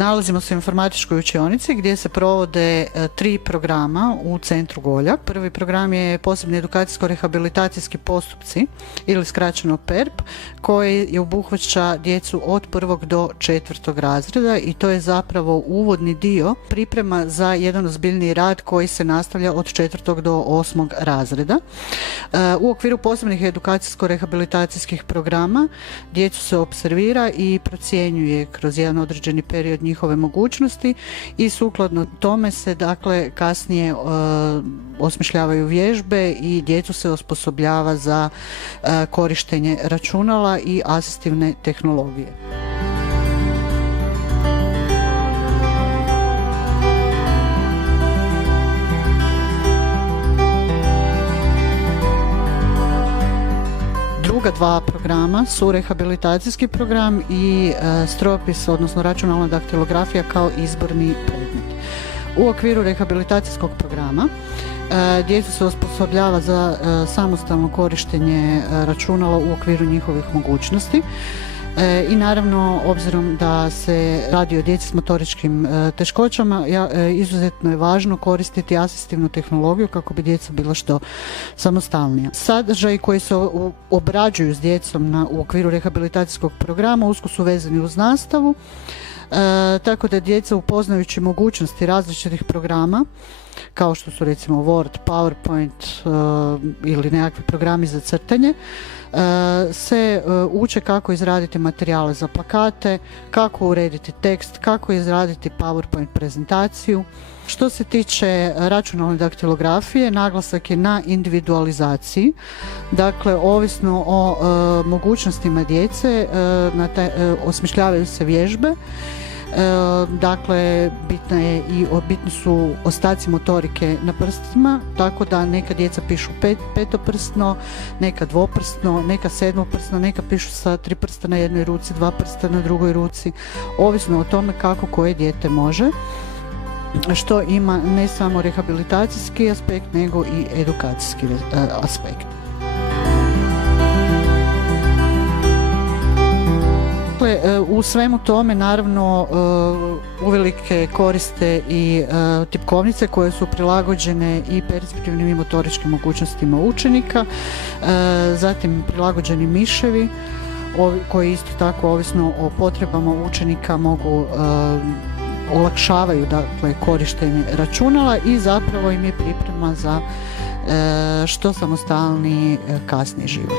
Nalazimo se u informatičkoj učionici gdje se provode 3 programa u Centru Goljak. Prvi program je posebni edukacijsko-rehabilitacijski postupci ili skraćeno PERP, koji je obuhvaća djecu od 1. do 4. razreda i to je zapravo uvodni dio priprema za jedan ozbiljniji rad koji se nastavlja od 4. do 8. razreda. U okviru posebnih edukacijsko-rehabilitacijskih programa djecu se observira i procjenjuje kroz jedan određeni period njihove mogućnosti i sukladno tome se dakle kasnije osmišljavaju vježbe i djecu se osposobljava za korištenje računala i asistivne tehnologije. Druga 2 programa su rehabilitacijski program i stropis, odnosno računalna daktilografija kao izborni predmet. U okviru rehabilitacijskog programa djecu se osposobljava za samostalno korištenje računala u okviru njihovih mogućnosti. I naravno, obzirom da se radi o djeci s motoričkim teškoćama, izuzetno je važno koristiti asistivnu tehnologiju kako bi djeca bila što samostalnija. Sadržaji koji se obrađuju s djecom u okviru rehabilitacijskog programa usko su vezani uz nastavu, tako da djeca upoznajući mogućnosti različitih programa, kao što su recimo Word, PowerPoint ili nekakvi programi za crtanje, se uče kako izraditi materijale za plakate, kako urediti tekst, kako izraditi PowerPoint prezentaciju. Što se tiče računalne daktilografije, naglasak je na individualizaciji. Dakle, ovisno o mogućnostima djece, osmišljavaju se vježbe. Dakle, bitni su ostaci motorike na prstima, tako da neka djeca pišu petoprstno, neka dvoprstno, neka sedmoprsno, neka pišu sa 3 prsta na jednoj ruci, 2 prsta na drugoj ruci, ovisno o tome kako koje dijete može, što ima ne samo rehabilitacijski aspekt, nego i edukacijski aspekt. U svemu tome naravno uvelike koriste i tipkovnice koje su prilagođene i perceptivnim i motoričkim mogućnostima učenika, zatim prilagođeni miševi koji isto tako ovisno o potrebama učenika mogu olakšavaju dakle korištenje računala i zapravo im je priprema za što samostalniji kasniji život.